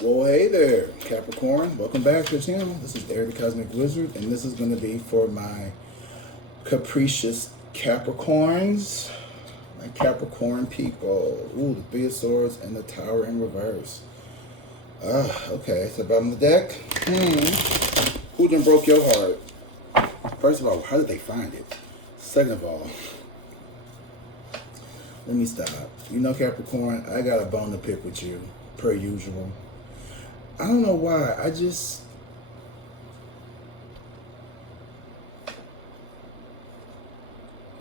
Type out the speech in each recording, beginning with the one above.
Well, hey there, Capricorn. Welcome back to the channel. This is Eric the Cosmic Wizard, and this is going to be for my capricious Capricorns, my Capricorn people. Ooh, the Three of Swords and the Tower in reverse. Okay, so bottom of the deck. Who done broke your heart? First of all, how did they find it? Second of all, let me stop. You know, Capricorn, I got a bone to pick with you, per usual. I don't know why.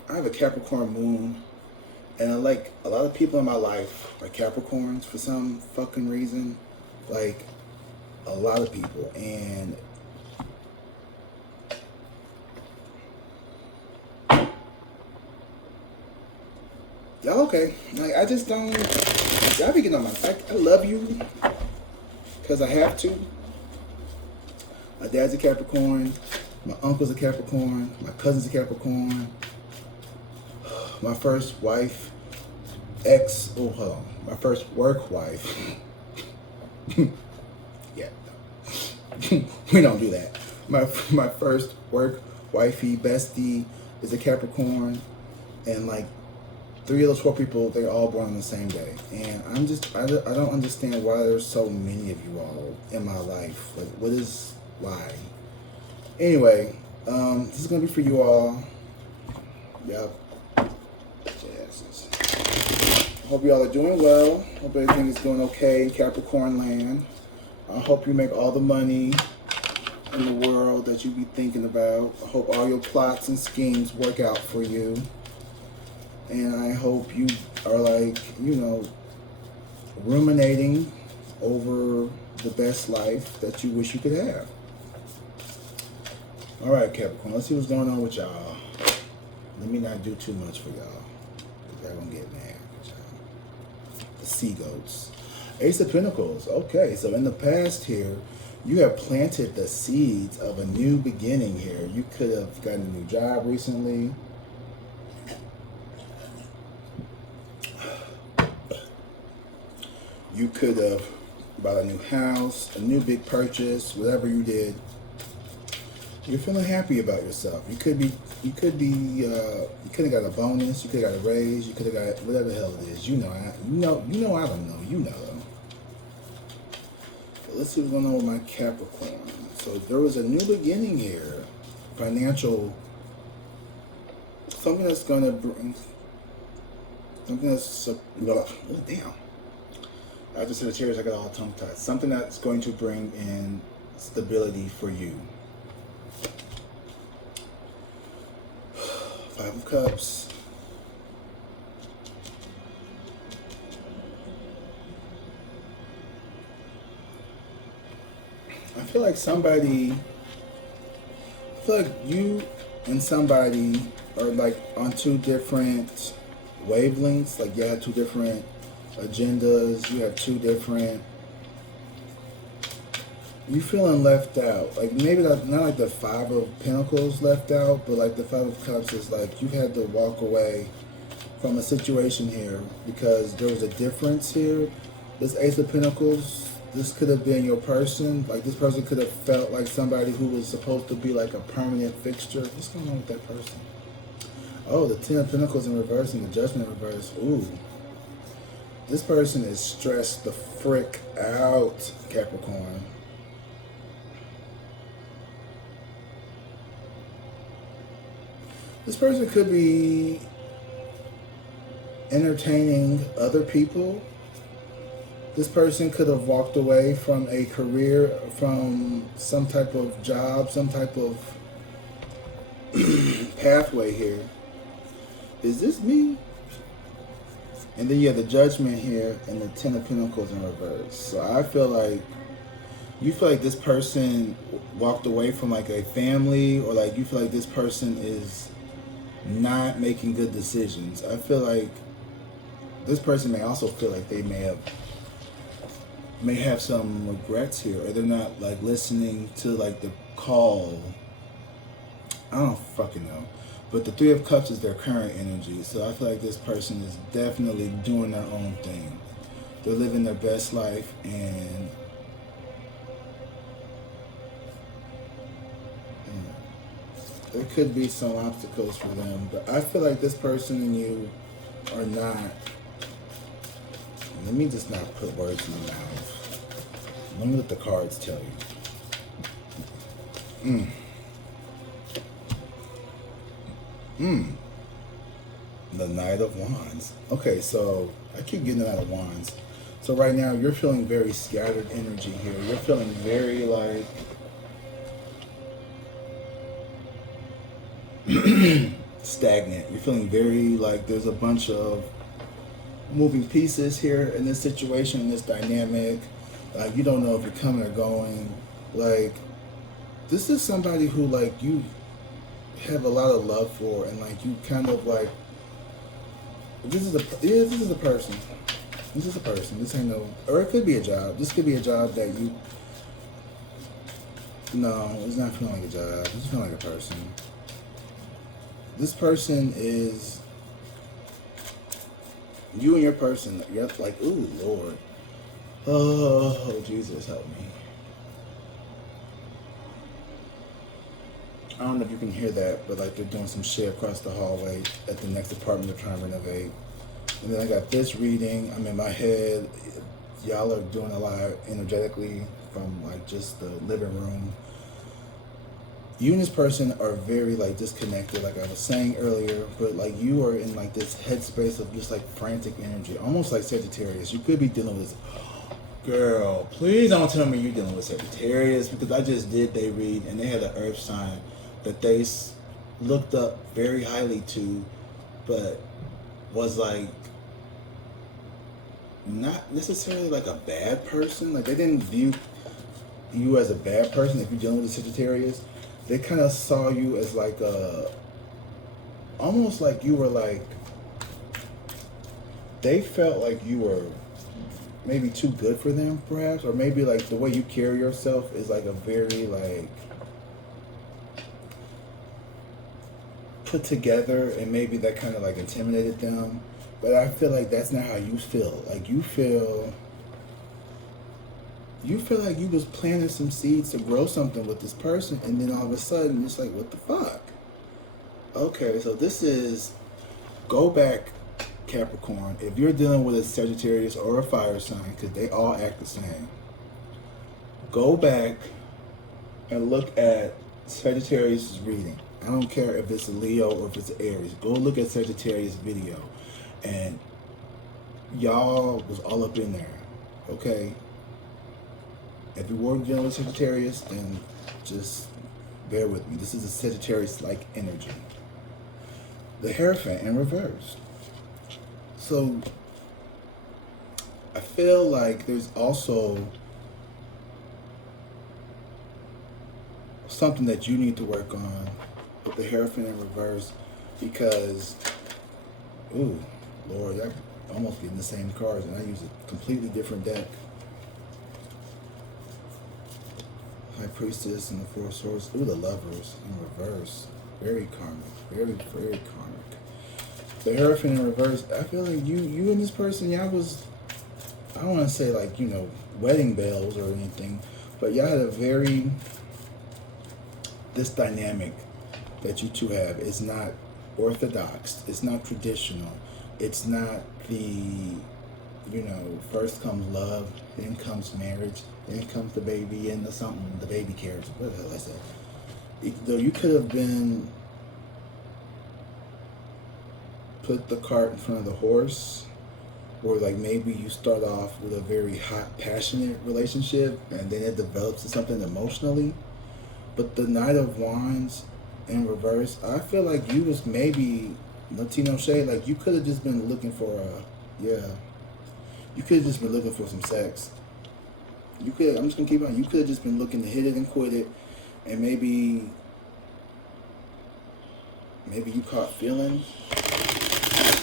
I have a Capricorn moon, and like a lot of people in my life are Capricorns for some fucking reason. Like a lot of people, and y'all okay. Like I just don't. Y'all be getting on my. I love you because I have to. My dad's a Capricorn. My uncle's a Capricorn. My cousin's a Capricorn. My first wife, my first work wife. Yeah, no. We don't do that. My first work wifey, bestie is a Capricorn, and like 3 of those 4 people, they're all born on the same day. And I don't understand why there's so many of you all in my life. Like, why? Anyway, this is gonna be for you all. Yep. I hope y'all are doing well. Hope everything is going okay in Capricorn land. I hope you make all the money in the world that you be thinking about. I hope all your plots and schemes work out for you. And I hope you are like, ruminating over the best life that you wish you could have. All right, Capricorn, let's see what's going on with y'all. Let me not do too much for y'all, because y'all gonna get mad. The sea goats. Ace of Pentacles. Okay, so in the past here, you have planted the seeds of a new beginning here. You could have gotten a new job recently. You could have bought a new house, a new big purchase, whatever you did. You're feeling happy about yourself. You could have got a bonus. You could have got a raise. You could have got whatever the hell it is. I don't know. You know. So let's see what's going on with my Capricorn. So there was a new beginning here, financial. Something that's gonna bring. Something that's damn. I just hit the chairs. I got all tongue tied. Something that's going to bring in stability for you. 5 of Cups. I feel like you and somebody are like on 2 different wavelengths. Like you have 2 different agendas. You have 2 different. You feeling left out. Like maybe not like the 5 of Pentacles left out, but like the 5 of Cups is like you had to walk away from a situation here because there was a difference here. This Ace of Pentacles, this could have been your person. Like this person could have felt like somebody who was supposed to be like a permanent fixture. What's going on with that person? Oh, the 10 of Pentacles in reverse and the Judgment in reverse. Ooh. This person is stressed the frick out, Capricorn. This person could be entertaining other people. This person could have walked away from a career, from some type of job, some type of pathway here. Is this me? And then you have the Judgment here and the 10 of Pentacles in reverse. So I feel like you feel like this person walked away from like a family, or like you feel like this person is not making good decisions. I feel like this person may also feel like they may have some regrets here, or they're not like listening to like the call. I don't fucking know. But the 3 of Cups is their current energy. So I feel like this person is definitely doing their own thing. They're living their best life, and there could be some obstacles for them, but I feel like this person and you are not. Let me just not put words in your mouth. Let me let the cards tell you. The Knight of Wands. Okay, so I keep getting the Knight of Wands. So right now you're feeling very scattered energy here. You're feeling very like stagnant. You're feeling very like there's a bunch of moving pieces here in this situation, in this dynamic. Like you don't know if you're coming or going. Like this is somebody who like you have a lot of love for, and like you kind of like this is a person. This is a person. This ain't no, or it could be a job. This could be a job that you. No, it's not feeling like a job. It's feeling like a person. This person is you and your person. You're like, ooh, Lord, oh Jesus, help me. I don't know if you can hear that, but like they're doing some shit across the hallway at the next apartment they're trying to renovate. And then I got this reading. I'm in my head. Y'all are doing a lot energetically from like just the living room. You and this person are very like disconnected, like I was saying earlier, but like you are in like this headspace of just like frantic energy, almost like Sagittarius. You could be dealing with, girl, please don't tell me you're dealing with Sagittarius, because I just did they read and they had an earth sign that they looked up very highly to, but was like not necessarily like a bad person. Like they didn't view you as a bad person if you're dealing with a Sagittarius. They kind of saw you as like a, almost like you were like, they felt like you were maybe too good for them perhaps, or maybe like the way you carry yourself is like a very like put together, and maybe that kind of like intimidated them. But I feel like that's not how you feel. Like you feel like you was planting some seeds to grow something with this person, and then all of a sudden it's like, what the fuck? Okay, so this is, go back, Capricorn, if you're dealing with a Sagittarius or a fire sign, because they all act the same, go back and look at Sagittarius' reading. I don't care if it's a Leo or if it's an Aries. Go look at Sagittarius' video, and y'all was all up in there, okay? If you weren't dealing with Sagittarius, then just bear with me. This is a Sagittarius-like energy. The Hierophant in reverse. So I feel like there's also something that you need to work on with the Hierophant in reverse, because, ooh, Lord, I'm almost getting the same cards, and I use a completely different deck. High Priestess and the Four Swords. Ooh, the Lovers in reverse. Very karmic. Very, very karmic. The Hierophant in reverse. I feel like you and this person, y'all was, I don't want to say like, you know, wedding bells or anything, but y'all had a very, this dynamic that you two have is not orthodox. It's not traditional. It's not the, you know, first comes love, then comes marriage, then comes the baby and the something, the baby carriage. What the hell I said? Though you could have been put the cart in front of the horse, or like maybe you start off with a very hot, passionate relationship and then it develops to something emotionally. But the Knight of Wands in reverse, I feel like you was maybe Latino shade, like you could have just been looking for you could have just been looking for some sex. You could, I'm just gonna keep on, you could have just been looking to hit it and quit it, and maybe you caught feelings.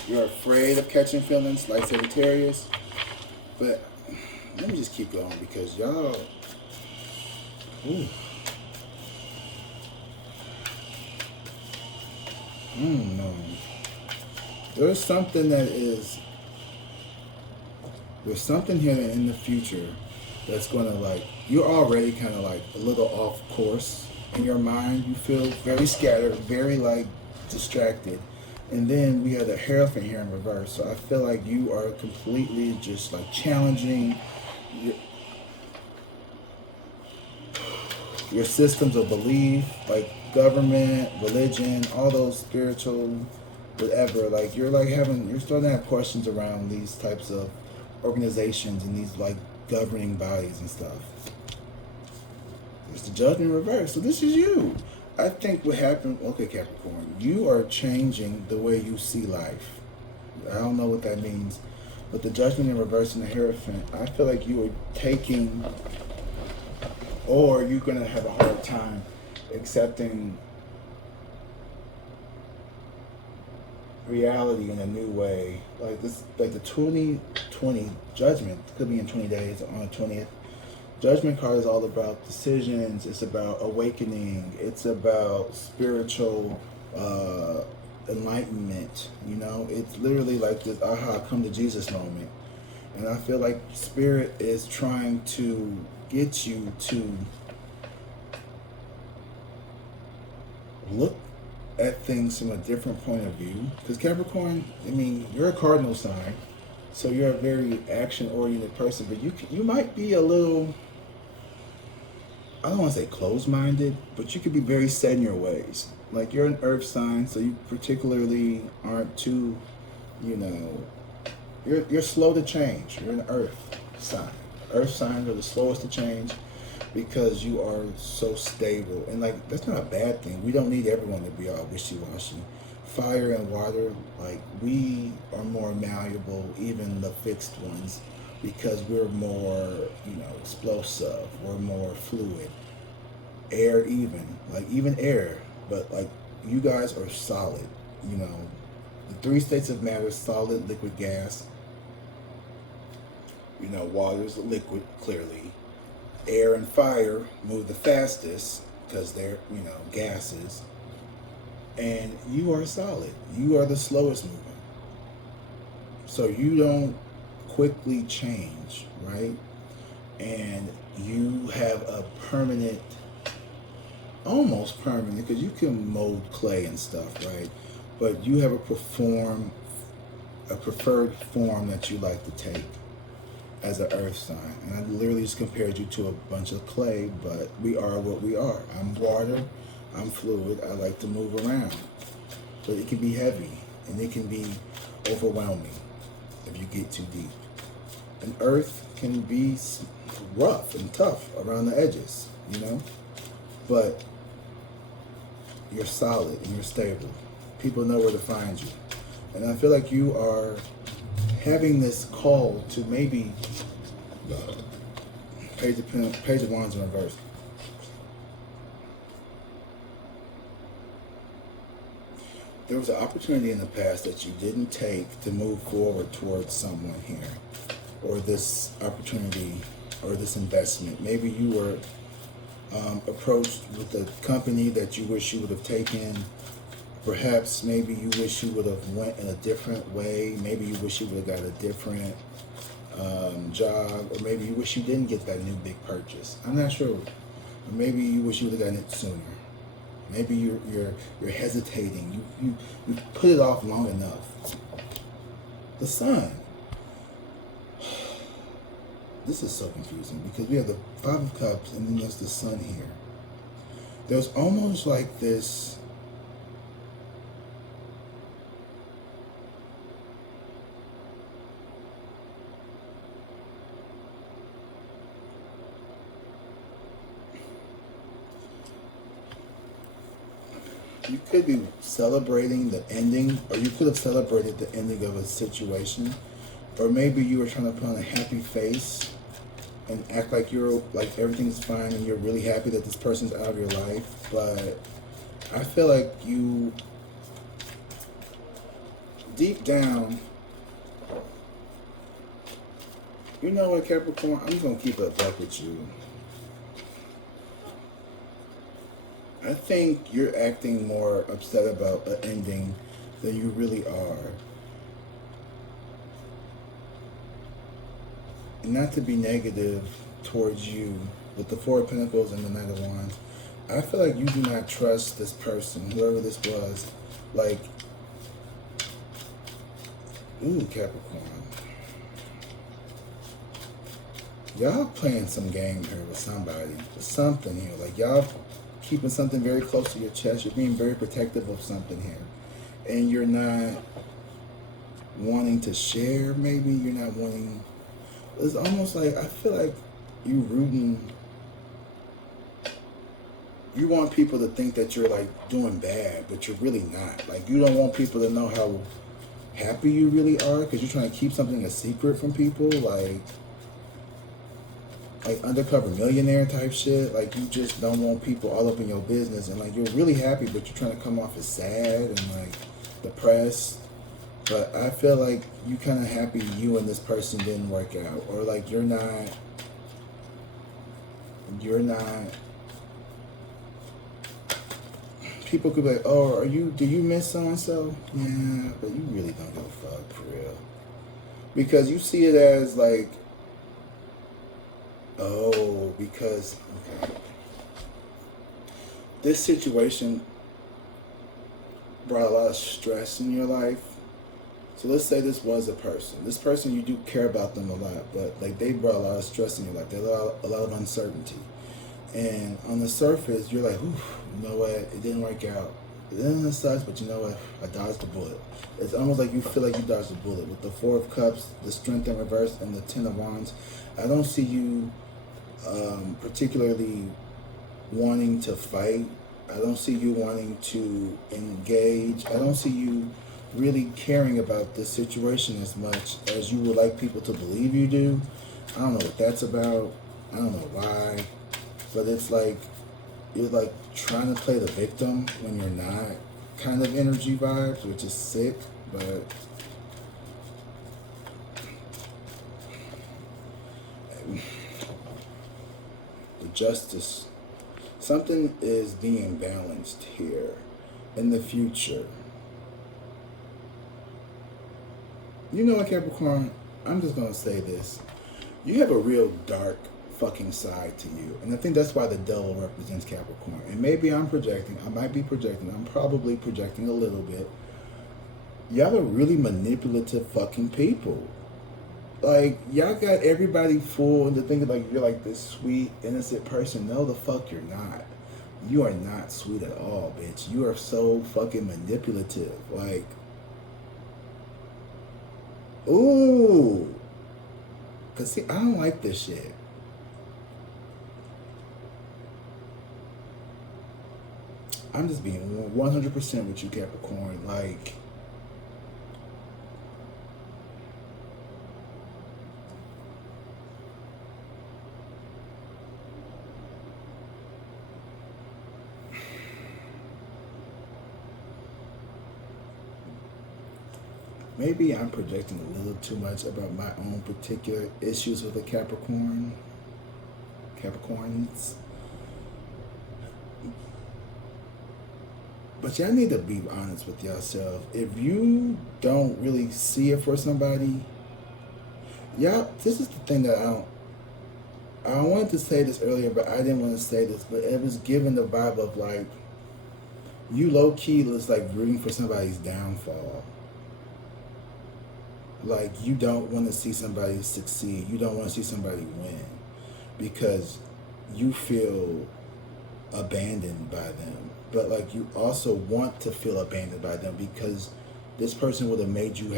You're afraid of catching feelings like Sagittarius. But let me just keep going, because y'all, ooh. No. There's something here in the future that's going to, like, you're already kind of like a little off course, in your mind. You feel very scattered, very like distracted. And then we have the Hierophant here in reverse. So I feel like you are completely just like challenging your systems of belief, like government, religion, all those spiritual, whatever. Like you're starting to have questions around these types of organizations and these like governing bodies and stuff. It's the Judgment reverse. So this is you. I think what happened, okay, Capricorn, you are changing the way you see life. I don't know what that means, but the Judgment in reverse and the Hierophant, I feel like you are taking, or you're going to have a hard time accepting reality in a new way. Like this, like the 2020 Judgment could be in 20 days on the 20th. Judgment card is all about decisions. It's about awakening. It's about spiritual enlightenment. You know, it's literally like this aha, come to Jesus moment. And I feel like Spirit is trying to get you to look at things from a different point of view. Because Capricorn, I mean, you're a cardinal sign, so you're a very action-oriented person. But you might be a little, I don't want to say closed-minded, but you could be very set in your ways. Like you're an earth sign, so you particularly aren't too, you know, you're slow to change. You're an earth sign. Earth signs are the slowest to change because you are so stable. And like, that's not a bad thing. We don't need everyone to be all wishy-washy. Fire and water, like we are more malleable, even the fixed ones, because we're more, you know, explosive, we're more fluid. Air even air, but like you guys are solid, you know. The three states of matter: solid, liquid, gas. You know, water is a liquid, clearly. Air and fire move the fastest because they're, you know, gases. And you are solid. You are the slowest moving. So you don't quickly change, right? And you have a permanent, almost permanent, because you can mold clay and stuff, right? But you have a preferred form that you like to take as an earth sign. And I literally just compared you to a bunch of clay, but we are what we are. I'm water, I'm fluid, I like to move around. But it can be heavy and it can be overwhelming if you get too deep. And earth can be rough and tough around the edges, you know? But you're solid and you're stable. People know where to find you. And I feel like you are having this call to maybe Page of Wands in reverse. There was an opportunity in the past that you didn't take to move forward towards someone here, or this opportunity, or this investment. Maybe you were approached with a company that you wish you would have taken. Perhaps maybe you wish you would have went in a different way. Maybe you wish you would have got a different job, or maybe you wish you didn't get that new big purchase. I'm not sure. Or maybe you wish you would have gotten it sooner. Maybe you're hesitating. You put it off long enough. The Sun. This is so confusing because we have the Five of Cups and then there's the Sun here. There's almost like this you could be celebrating the ending, or you could have celebrated the ending of a situation, or maybe you were trying to put on a happy face and act like you're like everything's fine and you're really happy that this person's out of your life. But I feel like you, deep down, you know what, Capricorn, I'm gonna keep it back with you. I think you're acting more upset about an ending than you really are. And not to be negative towards you, with the Four of Pentacles and the Knight of Wands, I feel like you do not trust this person, whoever this was. Like, ooh, Capricorn. Y'all playing some game here with somebody, with something here. Like, y'all keeping something very close to your chest. You're being very protective of something here. And you're not wanting to share, maybe. You're not wanting... It's almost like, I feel like you rooting... You want people to think that you're, like, doing bad, but you're really not. Like, you don't want people to know how happy you really are, because you're trying to keep something a secret from people. Like undercover millionaire type shit. Like, you just don't want people all up in your business, and like, you're really happy, but you're trying to come off as sad and like depressed. But I feel like you kind of happy you and this person didn't work out, or like you're not people could be like, oh, do you miss so and so? Yeah, but you really don't give a fuck for real, because you see it as like, oh, because okay, this situation brought a lot of stress in your life. So let's say this was a person. This person, you do care about them a lot, but like, they brought a lot of stress in your life. They allowed a lot of uncertainty. And on the surface, you're like, oof, you know what? It didn't work out. It sucks, but you know what? I dodged the bullet. It's almost like you feel like you dodged the bullet. With the Four of Cups, the Strength in reverse, and the Ten of Wands, I don't see you particularly wanting to fight. I don't see you wanting to engage. I don't see you really caring about this situation as much as you would like people to believe you do. I don't know what that's about. I don't know why. But it's like, you're like trying to play the victim when you're not, kind of energy vibes, which is sick, but the justice, something is being balanced here in the future. You know what, Capricorn? I'm just going to say this. You have a real dark fucking side to you. And I think that's why the devil represents Capricorn. And maybe I'm projecting. I might be projecting. I'm probably projecting a little bit. Y'all are really manipulative fucking people. Like, y'all got everybody fooled into thinking like you're like this sweet, innocent person. No, the fuck you're not. You are not sweet at all, bitch. You are so fucking manipulative. Like, ooh. Cause see, I don't like this shit. I'm just being 100% with you, Capricorn. Like, maybe I'm projecting a little too much about my own particular issues with a Capricorns. But y'all need to be honest with yourself. If you don't really see it for somebody, y'all, this is the thing that I wanted to say this earlier, but I didn't want to say this, but it was given the vibe of like, you low-key was like rooting for somebody's downfall. Like, you don't want to see somebody succeed. You don't want to see somebody win because you feel abandoned by them. But like, you also want to feel abandoned by them because this person would have made you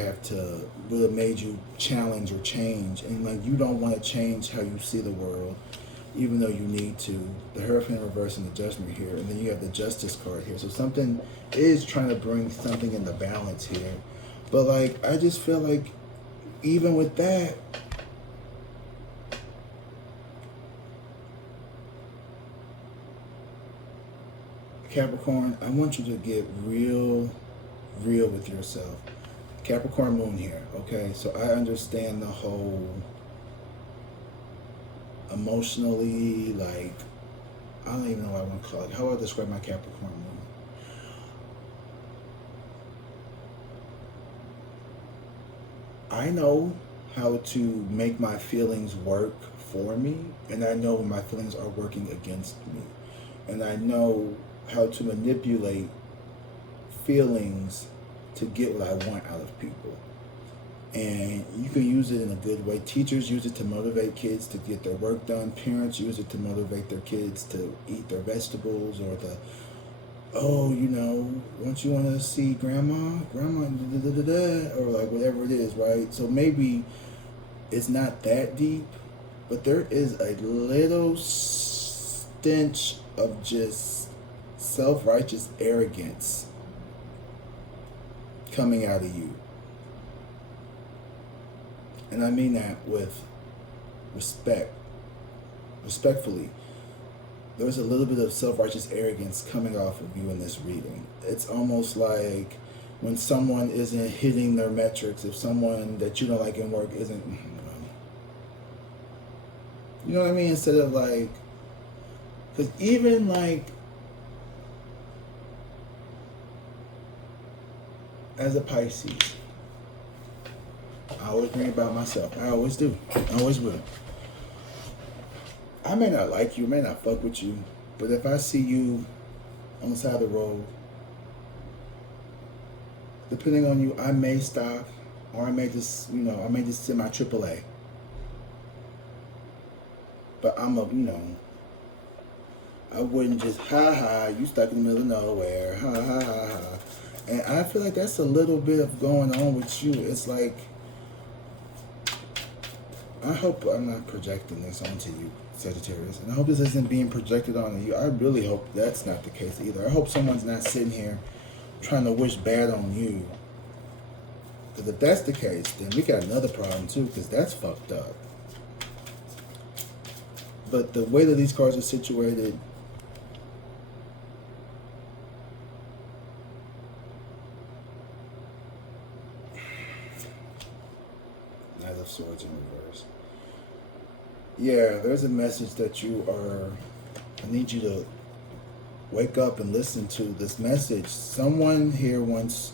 challenge or change. And like, you don't want to change how you see the world, even though you need to. The Hierophant in reverse and the Judgment here. And then you have the Justice card here. So something is trying to bring something in the balance here. But like, I just feel like even with that, Capricorn, I want you to get real with yourself. Capricorn moon here, okay? So I understand the whole emotionally, like, I don't even know what I want to call it. How do I describe my Capricorn moon? I know how to make my feelings work for me, and I know when my feelings are working against me. and I know how to manipulate feelings to get what I want out of people. And you can use it in a good way. Teachers use it to motivate kids to get their work done. Parents use it to motivate their kids to eat their vegetables, or the, oh, you know, don't you want to see grandma, da, da, da, da, or like whatever it is, right? So maybe it's not that deep, but there is a little stench of just self-righteous arrogance coming out of you. And I mean that with respectfully. There's a little bit of self-righteous arrogance coming off of you in this reading. It's almost like when someone isn't hitting their metrics, if someone that you don't like in work isn't, you know what I mean? Instead of like, because even like, as a Pisces, I always bring about myself. I always do. I always will. I may not like you, may not fuck with you, but if I see you on the side of the road, depending on you, I may stop, or I may just, you know, I may just send my AAA. But I'm a, you know, I wouldn't just, you stuck in the middle of nowhere, ha. And I feel like that's a little bit of going on with you. It's like, I hope I'm not projecting this onto you, Sagittarius. And I hope this isn't being projected onto you. I really hope that's not the case either. I hope someone's not sitting here trying to wish bad on you. Because if that's the case, then we got another problem too, because that's fucked up. But the way that these cards are situated, Knight of Swords in reverse. Yeah, there's a message that I need you to wake up and listen to this message. Someone here wants,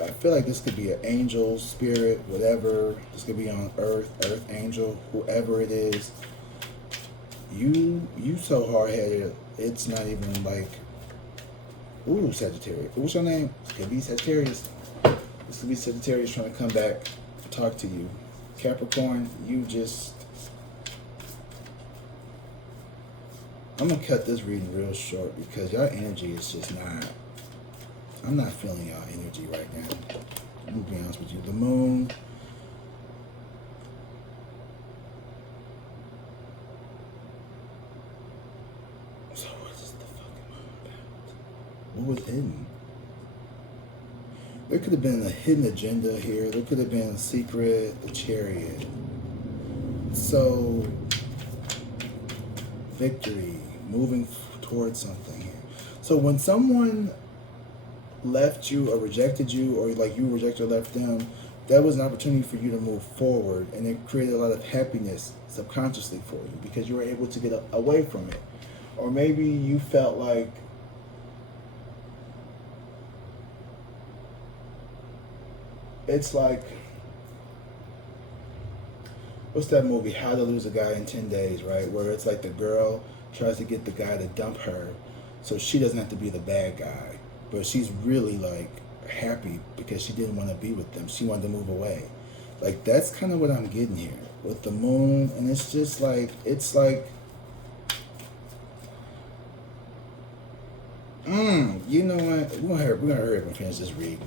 I feel like this could be an angel, spirit, whatever. This could be on earth angel, whoever it is. You so hard-headed, it's not even like, ooh, Sagittarius. What's your name? It could be Sagittarius. This could be Sagittarius trying to come back, talk to you. Capricorn, you just, I'm going to cut this reading real short because your energy is just not, I'm not feeling y'all energy right now. I'm going to be honest with you. The moon, so what is the fucking moon about? What was hidden? There could have been a hidden agenda here. There could have been a secret, the Chariot. So, victory, moving towards something here. So when someone left you or rejected you, or like you rejected or left them, that was an opportunity for you to move forward, and it created a lot of happiness subconsciously for you because you were able to get away from it. Or maybe you felt like, it's like, what's that movie, How to Lose a Guy in 10 Days, right? Where it's like the girl tries to get the guy to dump her so she doesn't have to be the bad guy. But she's really like happy because she didn't want to be with them. She wanted to move away. Like that's kind of what I'm getting here with the moon. And it's just like, it's like, you know what? We're gonna hurry up and finish this reading.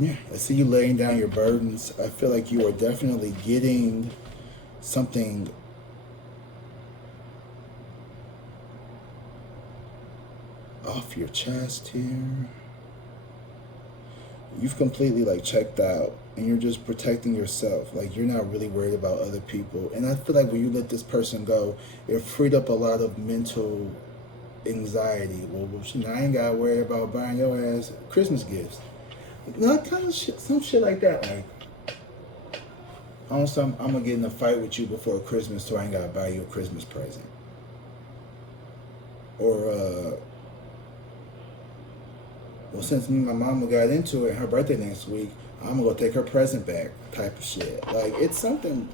Yeah, I see you laying down your burdens. I feel like you are definitely getting something off your chest here. You've completely like checked out and you're just protecting yourself. Like you're not really worried about other people. And I feel like when you let this person go, it freed up a lot of mental anxiety. Well, I ain't got to worry about buying your ass Christmas gifts. Not kind of shit, some shit like that. Like, I'm gonna get in a fight with you before Christmas, so I ain't gotta buy you a Christmas present. Or, well, since me and my mama got into it, her birthday next week, I'm gonna go take her present back, type of shit. Like, it's something.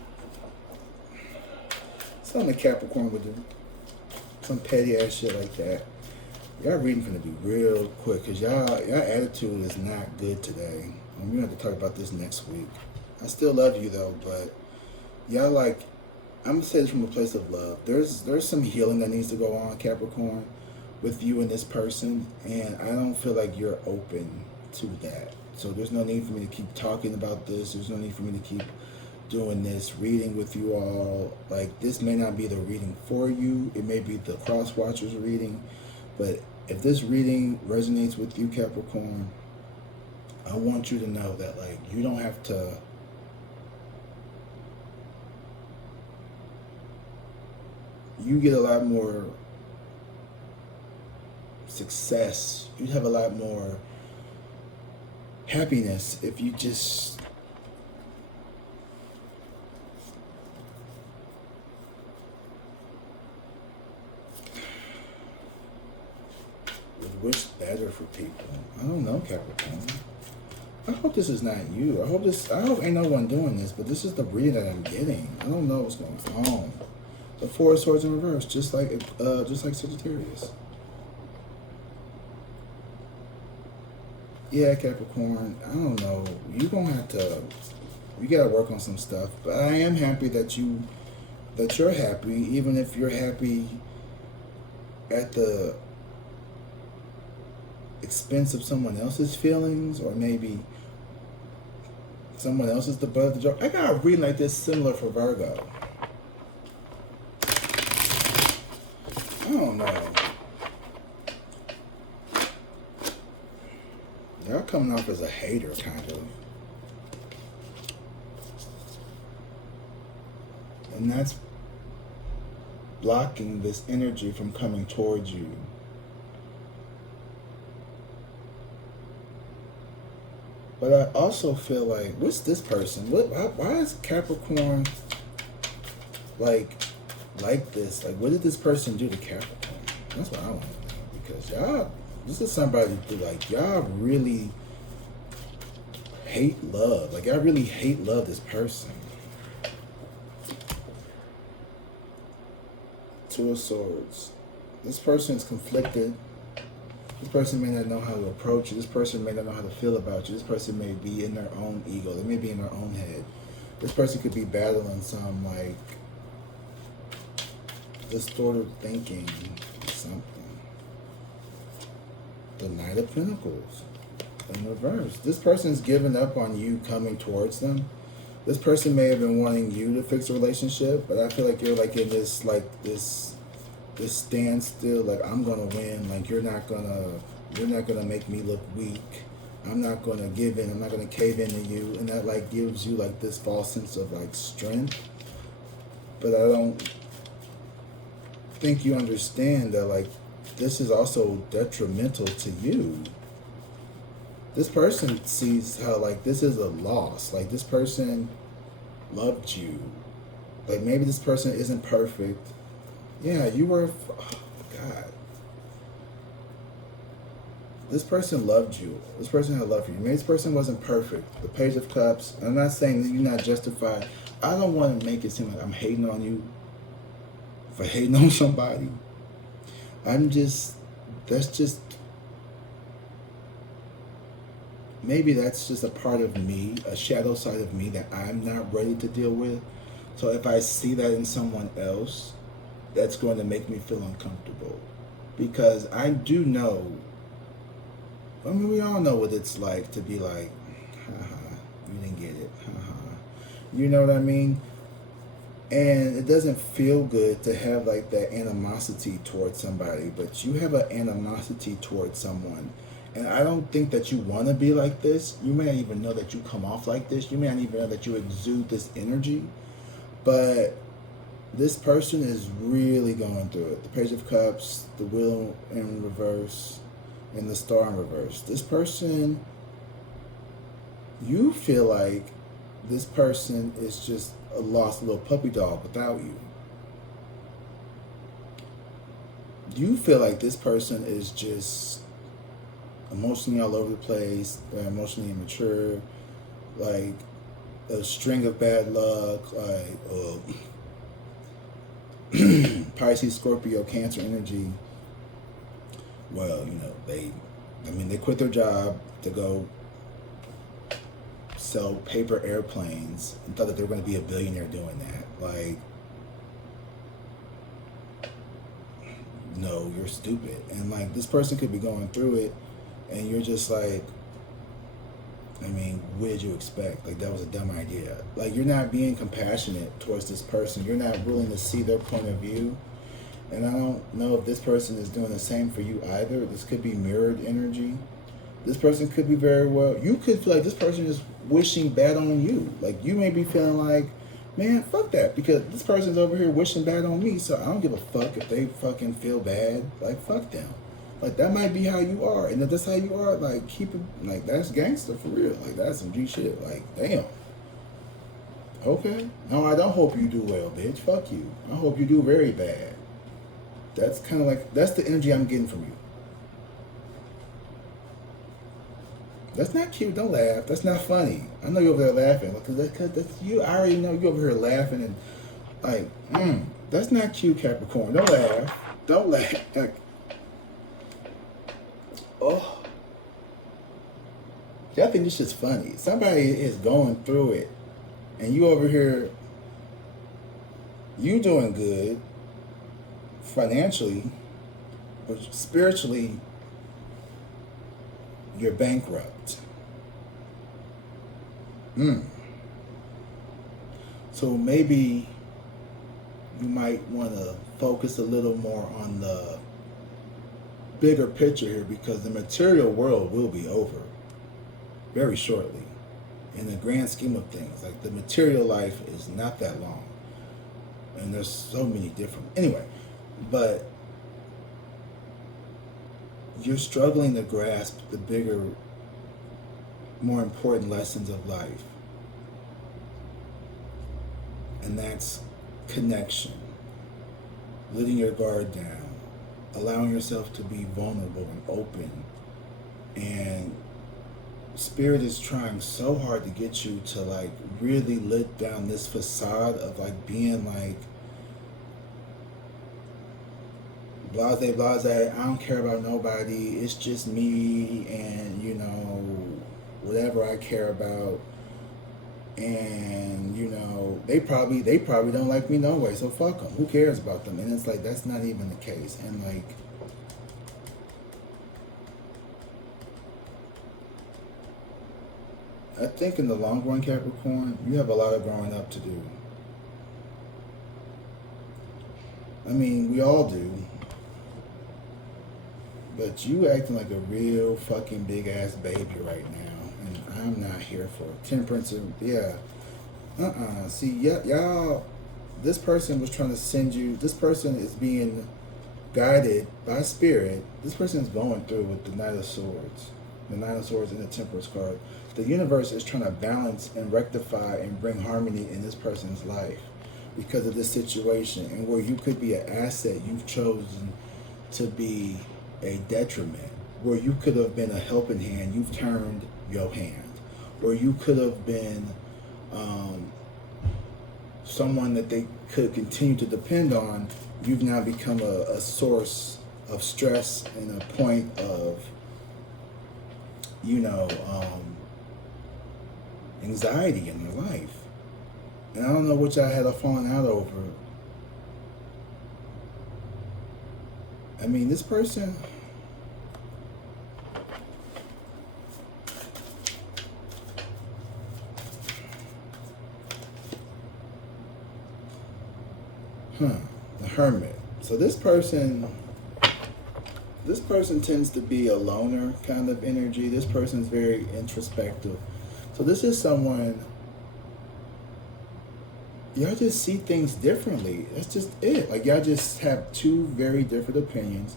Something a Capricorn would do. Some petty ass shit like that. Y'all reading gonna be real quick because y'all attitude is not good today. And we're gonna have to talk about this next week. I still love you though, but y'all like, I'm gonna say this from a place of love. There's some healing that needs to go on, Capricorn, with you and this person, and I don't feel like you're open to that. So there's no need for me to keep talking about this. There's no need for me to keep doing this reading with you all. Like, this may not be the reading for you. It may be the cross watchers reading, but if this reading resonates with you, Capricorn, I want you to know that, like, you don't have to you get a lot more success. You'd have a lot more happiness if you just would wish better for people. I don't know, Capricorn. I hope this is not you. I hope ain't no one doing this, but this is the reading that I'm getting. I don't know what's going on. The Four of Swords in reverse, just like Sagittarius. Yeah, Capricorn, I don't know. You gotta work on some stuff. But I am happy that you're happy, even if you're happy at the expense of someone else's feelings, or maybe someone else is the butt of the joke. I got a reading like this similar for Virgo. I don't know. Y'all coming off as a hater, kind of. And that's blocking this energy from coming towards you. But I also feel like, what's this person? Why is Capricorn like this? Like, what did this person do to Capricorn? That's what I want to know. Because this is somebody who, like, y'all really hate love. Like, y'all really hate love this person. Two of Swords. This person is conflicted. This person may not know how to approach you. This person may not know how to feel about you. This person may be in their own ego. They may be in their own head. This person could be battling some, like, distorted thinking, something. The Knight of Pentacles in reverse. This person's given up on you coming towards them. This person may have been wanting you to fix a relationship, but I feel like you're like in this, like, this standstill, like, I'm gonna win, like, you're not gonna make me look weak. I'm not gonna give in, I'm not gonna cave into you, and that, like, gives you, like, this false sense of, like, strength. But I don't think you understand that, like, this is also detrimental to you. This person sees how, like, this is a loss. Like, this person loved you. Like, maybe this person isn't perfect. Yeah, you were, oh, God. This person loved you. This person had love for you. Maybe this person wasn't perfect. The Page of Cups. I'm not saying that you're not justified. I don't want to make it seem like I'm hating on you for hating on somebody. Maybe that's just a part of me, a shadow side of me that I'm not ready to deal with. So if I see that in someone else, that's going to make me feel uncomfortable. Because I do know, I mean, we all know what it's like to be like, haha, you didn't get it, haha. You know what I mean? And it doesn't feel good to have, like, that animosity towards somebody, but you have an animosity towards someone. And I don't think that you want to be like this. You may not even know that you come off like this. You may not even know that you exude this energy. But this person is really going through it. The Page of Cups, the Wheel in reverse, and the Star in reverse. This person, you feel like this person is just a lost little puppy dog without you. You feel like this person is just emotionally all over the place. They're emotionally immature, like a string of bad luck, like Pisces, Scorpio, Cancer energy. Well, they quit their job to go sell paper airplanes and thought that they were going to be a billionaire doing that. Like, no, you're stupid. And like, this person could be going through it and you're just like, what did you expect? Like, that was a dumb idea. Like, you're not being compassionate towards this person. You're not willing to see their point of view. And I don't know if this person is doing the same for you either. This could be mirrored energy. This person could be very well, you could feel like this person is wishing bad on you. Like, you may be feeling like, man, fuck that, because this person's over here wishing bad on me, so I don't give a fuck if they fucking feel bad. Like, fuck them. Like, that might be how you are. And if that's how you are, like, keep it, like, that's gangster for real. Like, that's some G shit. Like, damn. Okay. No, I don't hope you do well, bitch. Fuck you. I hope you do very bad. That's kind of like, that's the energy I'm getting from you. That's not cute. Don't laugh. That's not funny. I know you're over there laughing. Because that's you. I already know you're over here laughing and like, that's not cute, Capricorn. Don't laugh. Don't laugh. Like, oh. Y'all think this shit's funny. Somebody is going through it. And you over here, you doing good financially, but spiritually, you're bankrupt. So maybe you might want to focus a little more on the bigger picture here, because the material world will be over very shortly. In the grand scheme of things, like, the material life is not that long. And there's so many different, anyway, but you're struggling to grasp the bigger, more important lessons of life. And that's connection, letting your guard down, allowing yourself to be vulnerable and open. And Spirit is trying so hard to get you to, like, really let down this facade of, like, being like blase, I don't care about nobody, it's just me and, whatever I care about. And, they probably don't like me no way, so fuck them. Who cares about them? And it's like, that's not even the case. And, like, I think in the long run, Capricorn, you have a lot of growing up to do. We all do. But you acting like a real fucking big ass baby right now. And I'm not here for it. Temperance, yeah. See, y'all, this person was trying to send you, this person is being guided by Spirit. This person is going through with the Knight of Swords. The Knight of Swords and the Temperance card. The universe is trying to balance and rectify and bring harmony in this person's life because of this situation. And where you could be an asset, you've chosen to be a detriment. Where you could have been a helping hand, you've turned your hand. Or you could have been someone that they could continue to depend on, you've now become a source of stress and a point of, anxiety in their life. And I don't know what y'all had a falling out over. This person, the Hermit. So this person tends to be a loner kind of energy. This person's very introspective. So this is someone, y'all just see things differently. That's just it. Like, y'all just have two very different opinions.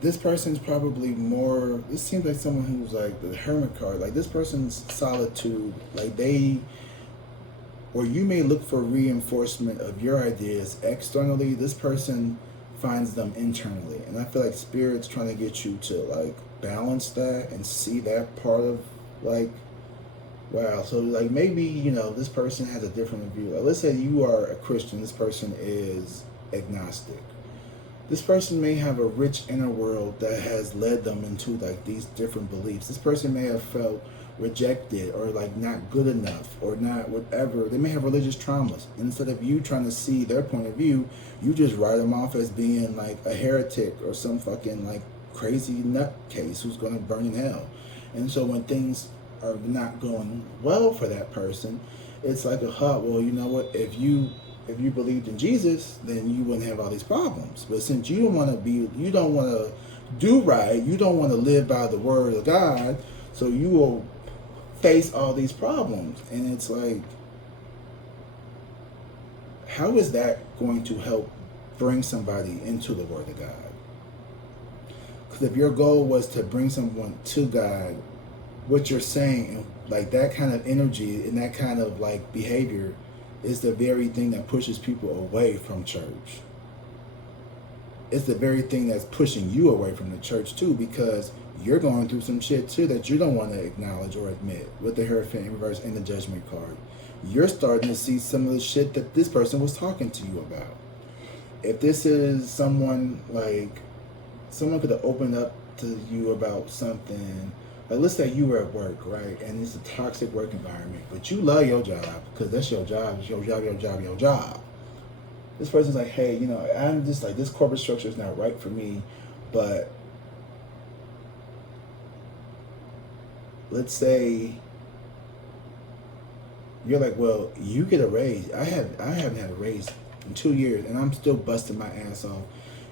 This person's probably more, this seems like someone who's like the Hermit card. Like, this person's solitude, like or you may look for reinforcement of your ideas externally. This person finds them internally. And I feel like Spirit's trying to get you to, like, balance that and see that part of, like, Wow. So like maybe this person has a different view. Like, let's say you are a Christian. This person is agnostic. This person may have a rich inner world that has led them into like these different beliefs. This person may have felt rejected or like not good enough or not whatever. They may have religious traumas. And instead of you trying to see their point of view, you just write them off as being like a heretic or some fucking like crazy nutcase who's going to burn in hell. And so when things are not going well for that person, it's like well, you know what, if you believed in Jesus, then you wouldn't have all these problems. But since you don't want to do right, you don't want to live by the word of God, so you will face all these problems. And it's like, how is that going to help bring somebody into the word of God? Because if your goal was to bring someone to God, what you're saying, like that kind of energy and that kind of like behavior is the very thing that pushes people away from church. It's the very thing that's pushing you away from the church too, because you're going through some shit too that you don't want to acknowledge or admit with the Hierophant in reverse and the Judgment card. You're starting to see some of the shit that this person was talking to you about. If this is someone could have opened up to you about something. Like, let's say you were at work, right? And it's a toxic work environment, but you love your job because that's your job. It's your job. This person's like, hey, I'm just like, this corporate structure is not right for me, but let's say you're like, well, you get a raise. I haven't had a raise in 2 years, and I'm still busting my ass off.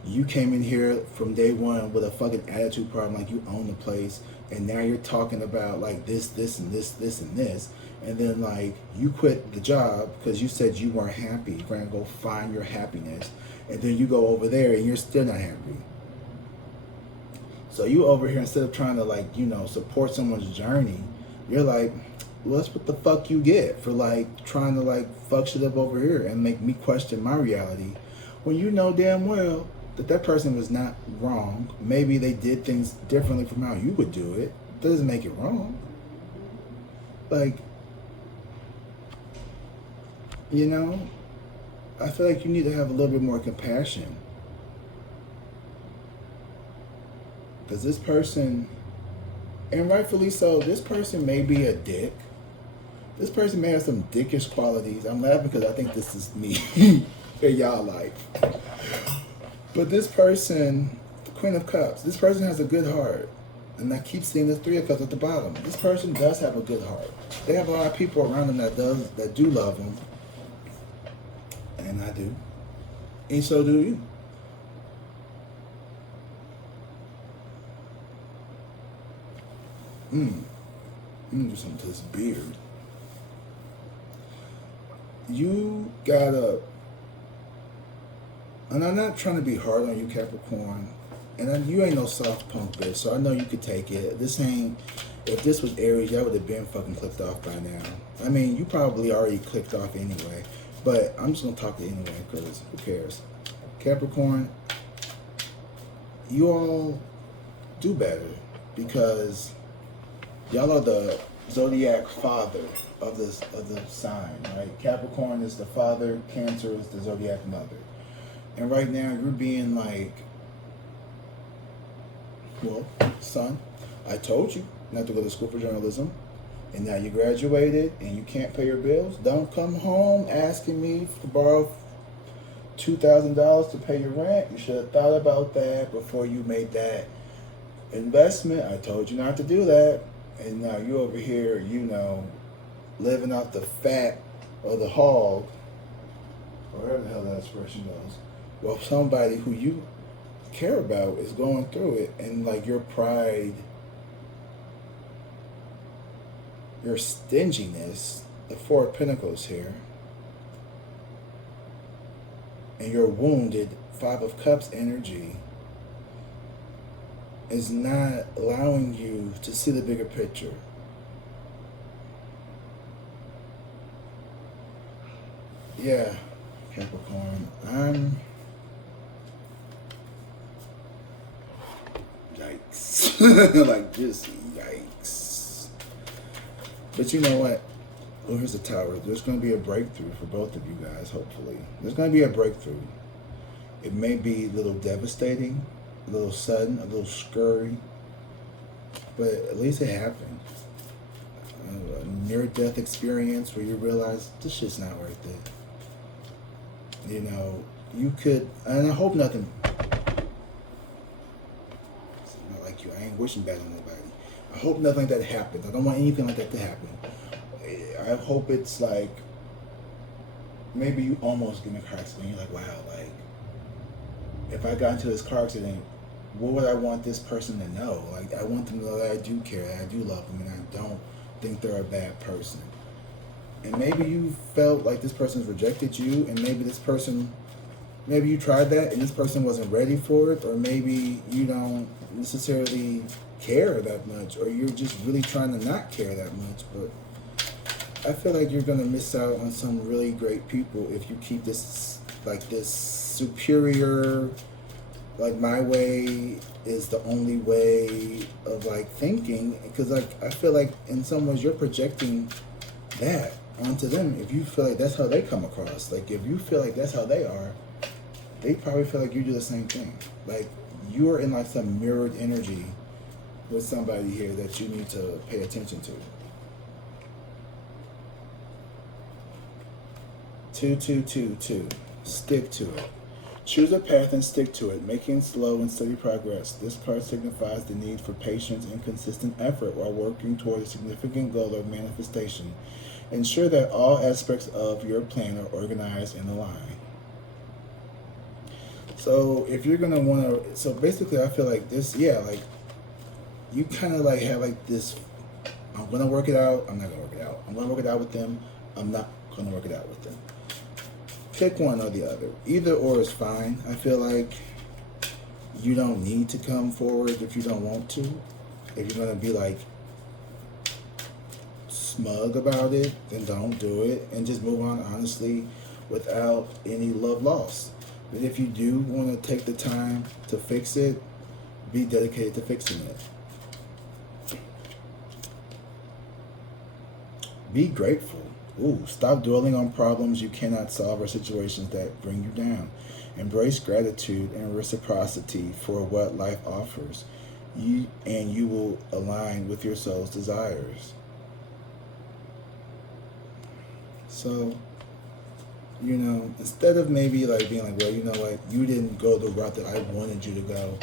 You came in here from day one with a fucking attitude problem, like you own the place, and now you're talking about like this, and this, and then like you quit the job because you said you weren't happy. You're gonna go find your happiness, and then you go over there and you're still not happy. So you over here, instead of trying to support someone's journey, you're like, well, that's what the fuck you get for like trying to like fuck shit up over here and make me question my reality, when you know damn well that person was not wrong. Maybe they did things differently from how you would do it. Doesn't make it wrong. Like, I feel like you need to have a little bit more compassion. Because this person, and rightfully so, this person may be a dick. This person may have some dickish qualities. I'm laughing because I think this is me in y'all life. But this person, the Queen of Cups, this person has a good heart. And I keep seeing the Three of Cups at the bottom. This person does have a good heart. They have a lot of people around them that do love them. And I do. And so do you. Let me do something to this beard. You gotta, and I'm not trying to be hard on you, Capricorn, and you ain't no soft punk bitch, so I know you could take it. If this was Aries, y'all would have been fucking clicked off by now. I mean, you probably already clicked off anyway, but I'm just gonna talk to you anyway, because who cares? Capricorn, you all do better, because y'all are the zodiac father of the sign, right? Capricorn is the father, Cancer is the zodiac mother. And right now you're being like, well, son, I told you not to go to school for journalism, and now you graduated and you can't pay your bills. Don't come home asking me to borrow $2,000 to pay your rent. You should have thought about that before you made that investment. I told you not to do that. And now you over here, living off the fat of the hog, or whatever the hell that expression goes. Well, somebody who you care about is going through it, and like your pride, your stinginess, the Four of Pentacles here, and your wounded Five of Cups energy is not allowing you to see the bigger picture. Yeah, Capricorn, yikes. Like, just yikes. But you know what? Oh, here's the tower. There's going to be a breakthrough for both of you guys, hopefully. There's going to be a breakthrough. It may be a little devastating, a little sudden, a little scurry, but at least it happened. A near-death experience where you realize this shit's not worth it. You know, you could, and I hope nothing, it's not like you, I ain't wishing bad on nobody. I hope nothing like that happens. I don't want anything like that to happen. I hope it's like, maybe you almost get in a car accident. You're like, wow, like, if I got into this car accident, what would I want this person to know? Like, I want them to know that I do care, that I do love them, and I don't think they're a bad person. And maybe you felt like this person's rejected you, and maybe this person, maybe you tried that and this person wasn't ready for it, or maybe you don't necessarily care that much, or you're just really trying to not care that much. But I feel like you're gonna miss out on some really great people if you keep this, like, this superior, like, my way is the only way of, like, thinking. Because, like, I feel like in some ways you're projecting that onto them. If you feel like that's how they come across, like, if you feel like that's how they are, they probably feel like you do the same thing. Like, you're in, like, some mirrored energy with somebody here that you need to pay attention to. 2-2-2-2. Stick to it. Choose a path and stick to it, making slow and steady progress. This card signifies the need for patience and consistent effort while working toward a significant goal of manifestation. Ensure that all aspects of your plan are organized and aligned. So if you're gonna wanna, so basically I feel like this, yeah, like, you kind of like have like this, I'm gonna work it out, I'm not gonna work it out. I'm gonna work it out with them, I'm not gonna work it out with them. Pick one or the other. Either or is fine. I feel like you don't need to come forward if you don't want to. If you're gonna be like smug about it, then don't do it and just move on honestly without any love lost. But if you do want to take the time to fix it, be dedicated to fixing it. Be grateful. Ooh, stop dwelling on problems you cannot solve or situations that bring you down. Embrace gratitude and reciprocity for what life offers you, and you will align with your soul's desires. So, you know, instead of maybe like being like, well, you know what, you didn't go the route that I wanted you to go,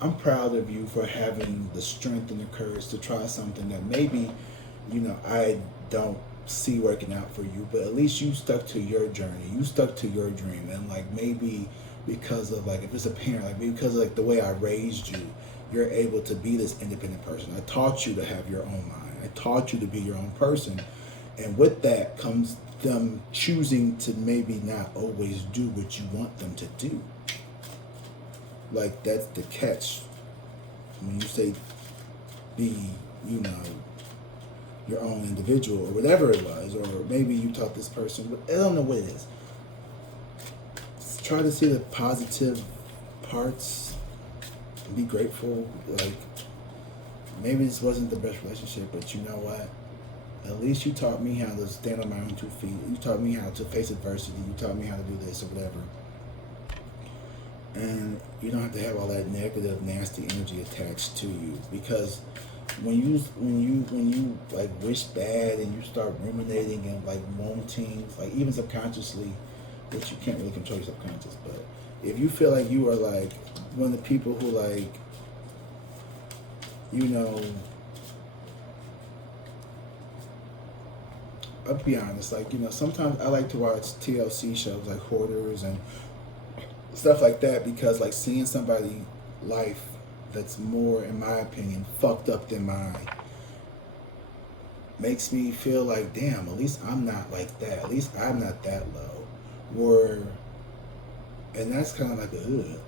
I'm proud of you for having the strength and the courage to try something that maybe, you know, I don't see working out for you, but at least you stuck to your journey, you stuck to your dream. And like, maybe because of like, if it's a parent, like because of like the way I raised you, you're able to be this independent person. I taught you to have your own mind, I taught you to be your own person, and with that comes them choosing to maybe not always do what you want them to do. Like, that's the catch when you say be, you know, your own individual or whatever it was, or maybe you taught this person, but I don't know what it is. Just try to see the positive parts and be grateful. Like, maybe this wasn't the best relationship, but you know what? At least you taught me how to stand on my own 2 feet. You taught me how to face adversity. You taught me how to do this or whatever. And you don't have to have all that negative, nasty energy attached to you, because when you like wish bad and you start ruminating and like wanting, like even subconsciously, which you can't really control your subconscious, but if you feel like you are like one of the people who, like, you know, I'll be honest, like, you know, sometimes I like to watch TLC shows like Hoarders and stuff like that, because like seeing somebody's life that's more, in my opinion, fucked up than mine makes me feel like, damn, at least I'm not like that. At least I'm not that low. And that's kind of like a ugh.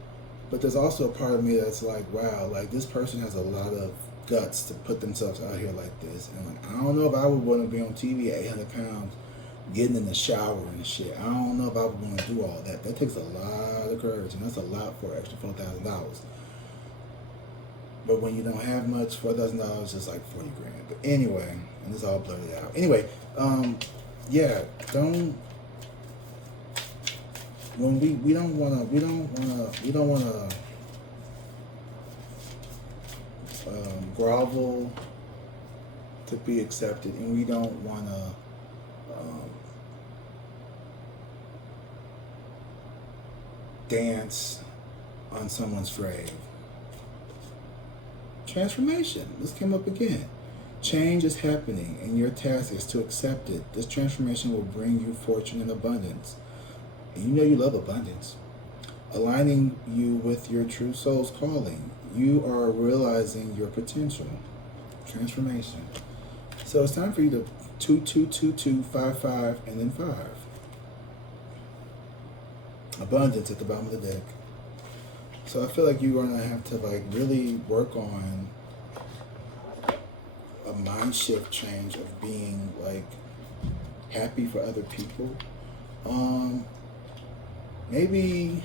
But there's also a part of me that's like, wow, like this person has a lot of guts to put themselves out here like this. And like, I don't know if I would want to be on TV at 800 pounds, getting in the shower and shit. I don't know if I would want to do all that. That takes a lot of courage, and that's a lot for an extra $4,000. But when you don't have much, $4,000 is like 40 grand. But anyway, and it's all blurted out. Anyway, yeah, don't. When we don't wanna grovel to be accepted, and we don't wanna dance on someone's grave. Transformation. This came up again. Change is happening, and your task is to accept it. This transformation will bring you fortune and abundance. And you know you love abundance. Aligning you with your true soul's calling. You are realizing your potential. Transformation. So it's time for you to 2 2 2 2 5 5 and then 5. Abundance at the bottom of the deck. So I feel like you're gonna have to like really work on a mind shift change of being like happy for other people. Maybe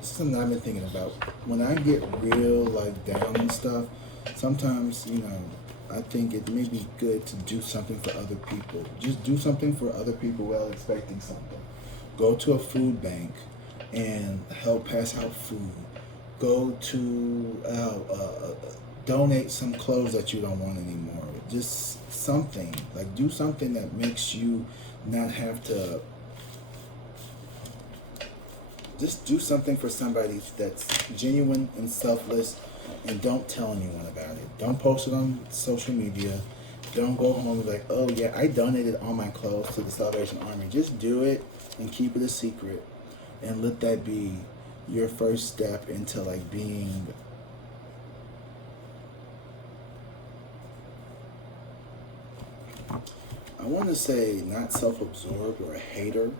this is something I've been thinking about. When I get real like down and stuff, sometimes, you know, I think it may be good to do something for other people. Just do something for other people while expecting something. Go to a food bank and help pass out food. Go to donate some clothes that you don't want anymore. Just something. Like do something that makes you not have to. Just do something for somebody that's genuine and selfless, and don't tell anyone about it. Don't post it on social media. Don't go home and be like, oh yeah, I donated all my clothes to the Salvation Army. Just do it and keep it a secret, and let that be your first step into like being I want to say not self-absorbed or a hater,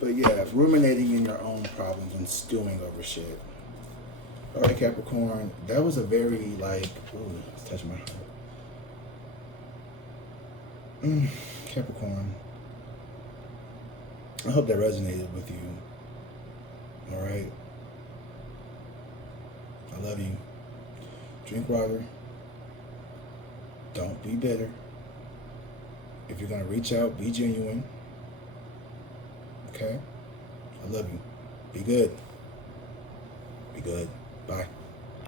but yeah, ruminating in your own problems and stewing over shit. All right, Capricorn, that was a very like, ooh, it's touching my heart. Capricorn, I hope that resonated with you. All right, I love you. Drink water. Don't be bitter. If you're gonna reach out, be genuine. Okay? I love you. Be good. Be good. Bye.